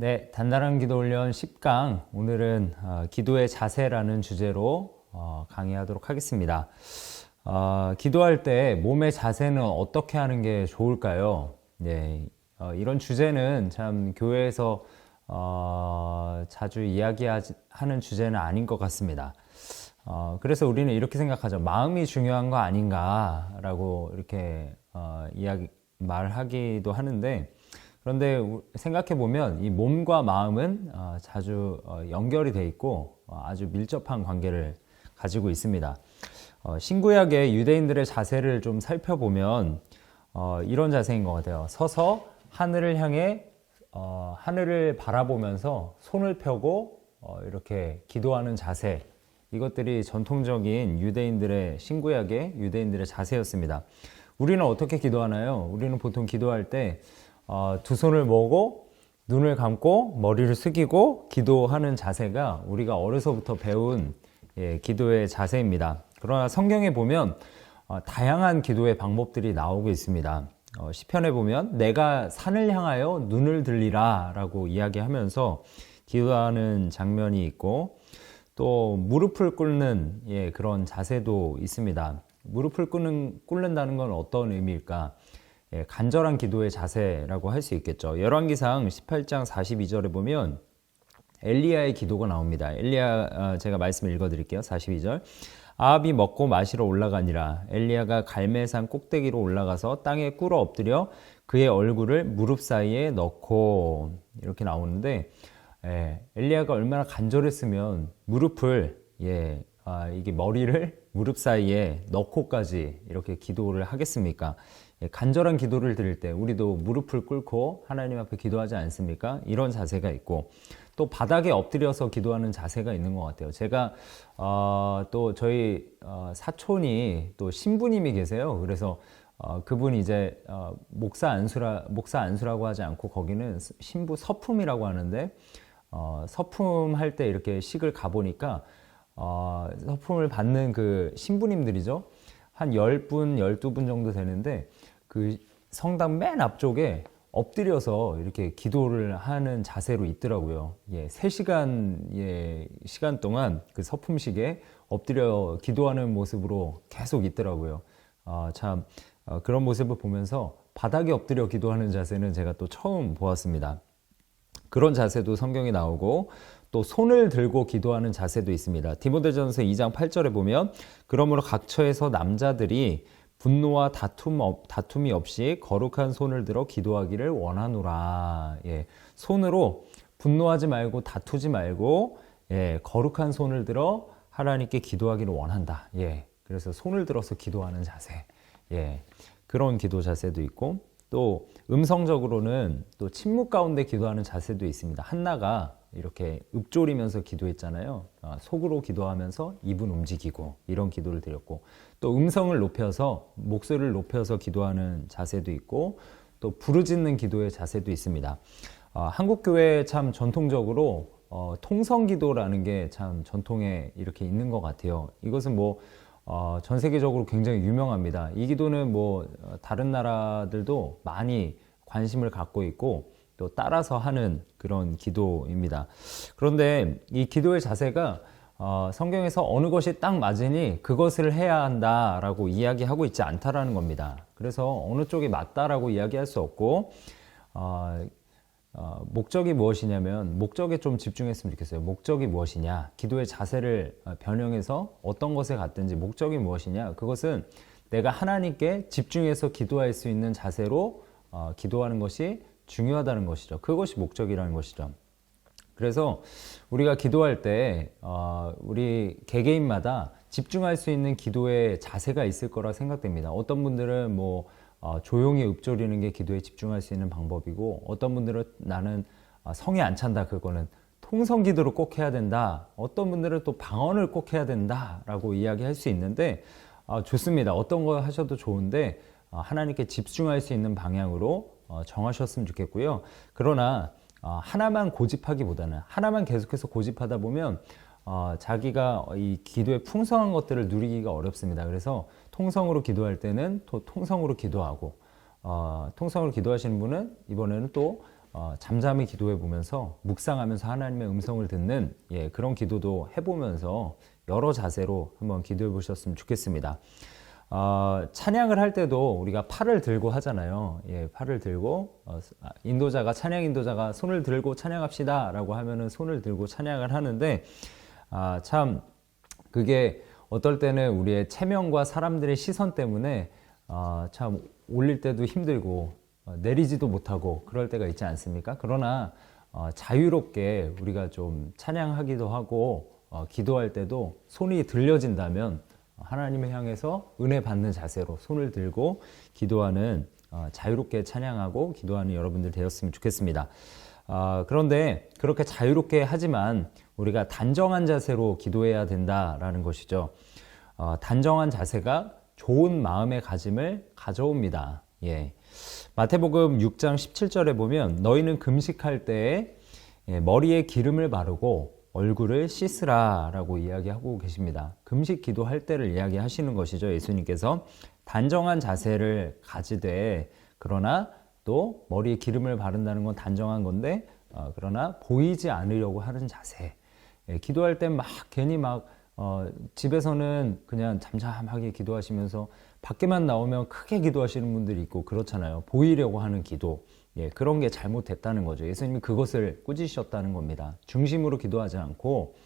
네, 단단한 기도 훈련 10강, 오늘은 기도의 자세라는 주제로 강의하도록 하겠습니다. 기도할 때 몸의 자세는 어떻게 하는 게 좋을까요? 네, 이런 주제는 참 교회에서 자주 이야기하는 주제는 아닌 것 같습니다. 그래서 우리는 이렇게 생각하죠. 마음이 중요한 거 아닌가라고 이렇게 말하기도 하는데, 그런데 생각해 보면 이 몸과 마음은 자주 연결이 돼 있고 아주 밀접한 관계를 가지고 있습니다. 신구약의 유대인들의 자세를 좀 살펴보면 이런 자세인 것 같아요. 서서 하늘을 향해 하늘을 바라보면서 손을 펴고 이렇게 기도하는 자세, 이것들이 전통적인 유대인들의 신구약의 유대인들의 자세였습니다. 우리는 어떻게 기도하나요? 우리는 보통 기도할 때 두 손을 모으고 눈을 감고 머리를 숙이고 기도하는 자세가 우리가 어려서부터 배운 기도의 자세입니다. 그러나 성경에 보면 다양한 기도의 방법들이 나오고 있습니다. 시편에 보면 내가 산을 향하여 눈을 들리라 라고 이야기하면서 기도하는 장면이 있고, 또 무릎을 꿇는 그런 자세도 있습니다. 무릎을 꿇는다는 건 어떤 의미일까? 간절한 기도의 자세라고 할 수 있겠죠. 열왕기상 18장 42절에 보면 엘리야의 기도가 나옵니다. 엘리야, 제가 말씀을 읽어드릴게요. 42절. 아합이 먹고 마시러 올라가니라. 엘리야가 갈멜산 꼭대기로 올라가서 땅에 꿇어 엎드려 그의 얼굴을 무릎 사이에 넣고, 이렇게 나오는데, 엘리야가 얼마나 간절했으면 무릎을 이게 머리를 무릎 사이에 넣고까지 이렇게 기도를 하겠습니까? 간절한 기도를 드릴 때 우리도 무릎을 꿇고 하나님 앞에 기도하지 않습니까? 이런 자세가 있고, 또 바닥에 엎드려서 기도하는 자세가 있는 것 같아요. 제가 또 저희 사촌이 또 신부님이 계세요. 그래서 그분이 이제 목사 안수라고 하지 않고 거기는 신부 서품이라고 하는데, 서품 할 때 이렇게 식을 가보니까 서품을 받는 그 신부님들이죠. 한 10분, 12분 정도 되는데 그 성당 맨 앞쪽에 엎드려서 이렇게 기도를 하는 자세로 있더라고요. 3시간 시간 동안 그 서품식에 엎드려 기도하는 모습으로 계속 있더라고요. 참 그런 모습을 보면서 바닥에 엎드려 기도하는 자세는 제가 또 처음 보았습니다. 그런 자세도 성경에 나오고, 또 손을 들고 기도하는 자세도 있습니다. 디모데전서 2장 8절에 보면 그러므로 각처에서 남자들이 분노와 다툼이 없이 거룩한 손을 들어 기도하기를 원하노라. 손으로 분노하지 말고 다투지 말고 거룩한 손을 들어 하나님께 기도하기를 원한다. 그래서 손을 들어서 기도하는 자세. 그런 기도 자세도 있고, 또 음성적으로는 또 침묵 가운데 기도하는 자세도 있습니다. 한나가 이렇게 읊조리면서 기도했잖아요. 속으로 기도하면서 입은 움직이고 이런 기도를 드렸고, 또 음성을 높여서 목소리를 높여서 기도하는 자세도 있고, 또 부르짖는 기도의 자세도 있습니다. 한국교회 참 전통적으로 통성기도라는 게 참 전통에 이렇게 있는 것 같아요. 이것은 전 세계적으로 굉장히 유명합니다. 이 기도는 다른 나라들도 많이 관심을 갖고 있고 또 따라서 하는 그런 기도입니다. 그런데 이 기도의 자세가 성경에서 어느 것이 딱 맞으니 그것을 해야 한다라고 이야기하고 있지 않다라는 겁니다. 그래서 어느 쪽이 맞다라고 이야기할 수 없고, 목적이 무엇이냐면 목적에 좀 집중했으면 좋겠어요. 목적이 무엇이냐, 기도의 자세를 변형해서 어떤 것에 갔든지 목적이 무엇이냐, 그것은 내가 하나님께 집중해서 기도할 수 있는 자세로 기도하는 것이 중요하다는 것이죠. 그것이 목적이라는 것이죠. 그래서 우리가 기도할 때 우리 개개인마다 집중할 수 있는 기도의 자세가 있을 거라 생각됩니다. 어떤 분들은 조용히 읊조리는 게 기도에 집중할 수 있는 방법이고, 어떤 분들은 나는 성에 안 찬다, 그거는 통성 기도를 꼭 해야 된다. 어떤 분들은 또 방언을 꼭 해야 된다라고 이야기할 수 있는데, 좋습니다. 어떤 거 하셔도 좋은데 하나님께 집중할 수 있는 방향으로 정하셨으면 좋겠고요. 그러나 하나만 고집하기보다는 하나만 계속해서 고집하다 보면 자기가 이 기도의 풍성한 것들을 누리기가 어렵습니다. 그래서 통성으로 기도할 때는 또 통성으로 기도하고 통성으로 기도하시는 분은 이번에는 또 잠잠히 기도해 보면서 묵상하면서 하나님의 음성을 듣는 그런 기도도 해보면서 여러 자세로 한번 기도해 보셨으면 좋겠습니다. 찬양을 할 때도 우리가 팔을 들고 하잖아요. 팔을 들고 인도자가 찬양 인도자가 손을 들고 찬양합시다 라고 하면은 손을 들고 찬양을 하는데 참 그게 어떨 때는 우리의 체면과 사람들의 시선 때문에 참 올릴 때도 힘들고 내리지도 못하고 그럴 때가 있지 않습니까? 그러나 자유롭게 우리가 좀 찬양하기도 하고 기도할 때도 손이 들려진다면 하나님을 향해서 은혜 받는 자세로 손을 들고 기도하는 자유롭게 찬양하고 기도하는 여러분들 되었으면 좋겠습니다. 그런데 그렇게 자유롭게 하지만 우리가 단정한 자세로 기도해야 된다라는 것이죠. 단정한 자세가 좋은 마음의 가짐을 가져옵니다. 마태복음 6장 17절에 보면 너희는 금식할 때에 머리에 기름을 바르고 얼굴을 씻으라 라고 이야기하고 계십니다. 금식 기도할 때를 이야기하시는 것이죠. 예수님께서 단정한 자세를 가지되 그러나 또 머리에 기름을 바른다는 건 단정한 건데 그러나 보이지 않으려고 하는 자세. 기도할 때 막 괜히 집에서는 그냥 잠잠하게 기도하시면서 밖에만 나오면 크게 기도하시는 분들이 있고 그렇잖아요. 보이려고 하는 기도. 그런 게 잘못됐다는 거죠. 예수님이 그것을 꾸짖으셨다는 겁니다. 중심으로 기도하지 않고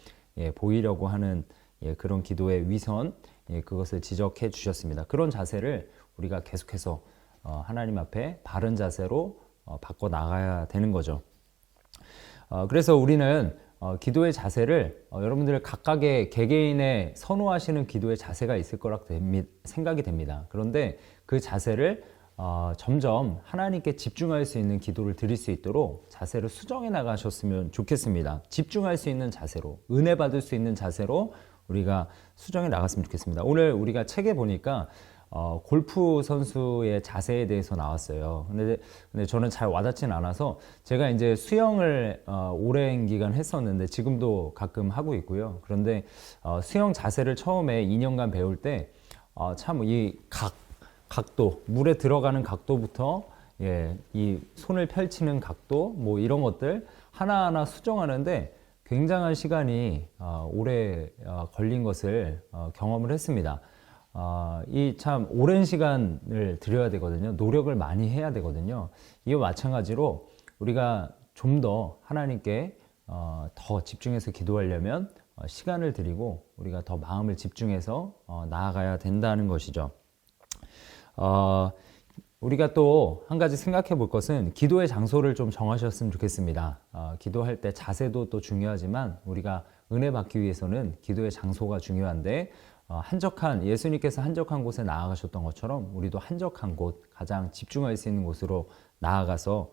보이려고 하는 그런 기도의 위선, 그것을 지적해 주셨습니다. 그런 자세를 우리가 계속해서 하나님 앞에 바른 자세로 바꿔 나가야 되는 거죠. 그래서 우리는 기도의 자세를 여러분들 각각의 개개인의 선호하시는 기도의 자세가 있을 거라고 생각이 됩니다. 그런데 그 자세를 점점 하나님께 집중할 수 있는 기도를 드릴 수 있도록 자세를 수정해 나가셨으면 좋겠습니다. 집중할 수 있는 자세로, 은혜 받을 수 있는 자세로 우리가 수정해 나갔으면 좋겠습니다. 오늘 우리가 책에 보니까 골프 선수의 자세에 대해서 나왔어요. 근데 저는 잘 와닿지는 않아서 제가 이제 수영을 오랜 기간 했었는데 지금도 가끔 하고 있고요. 그런데 수영 자세를 처음에 2년간 배울 때 참 이 각도, 물에 들어가는 각도부터 이 손을 펼치는 각도 뭐 이런 것들 하나하나 수정하는데 굉장한 시간이 오래 걸린 것을 경험을 했습니다. 이 참 오랜 시간을 들여야 되거든요. 노력을 많이 해야 되거든요. 이와 마찬가지로 우리가 좀 더 하나님께 더 집중해서 기도하려면 시간을 드리고 우리가 더 마음을 집중해서 나아가야 된다는 것이죠. 우리가 또 한 가지 생각해 볼 것은 기도의 장소를 좀 정하셨으면 좋겠습니다. 기도할 때 자세도 또 중요하지만 우리가 은혜 받기 위해서는 기도의 장소가 중요한데 예수님께서 한적한 곳에 나아가셨던 것처럼 우리도 한적한 곳, 가장 집중할 수 있는 곳으로 나아가서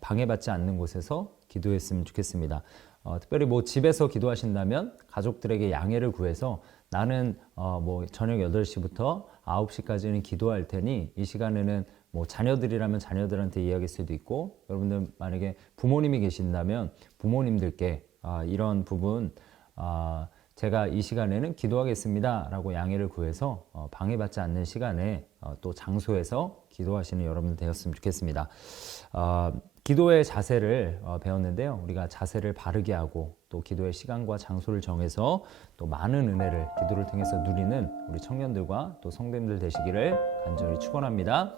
방해받지 않는 곳에서 기도했으면 좋겠습니다. 특별히 뭐 집에서 기도하신다면 가족들에게 양해를 구해서 나는 뭐 저녁 8시부터 9시까지는 기도할 테니 이 시간에는 뭐 자녀들이라면 자녀들한테 이야기할 수도 있고 여러분들 만약에 부모님이 계신다면 부모님들께 이런 부분 제가 이 시간에는 기도하겠습니다 라고 양해를 구해서 방해받지 않는 시간에 또 장소에서 기도하시는 여러분들 되었으면 좋겠습니다. 기도의 자세를 배웠는데요. 우리가 자세를 바르게 하고 또 기도의 시간과 장소를 정해서 또 많은 은혜를 기도를 통해서 누리는 우리 청년들과 또 성도님들 되시기를 간절히 축원합니다.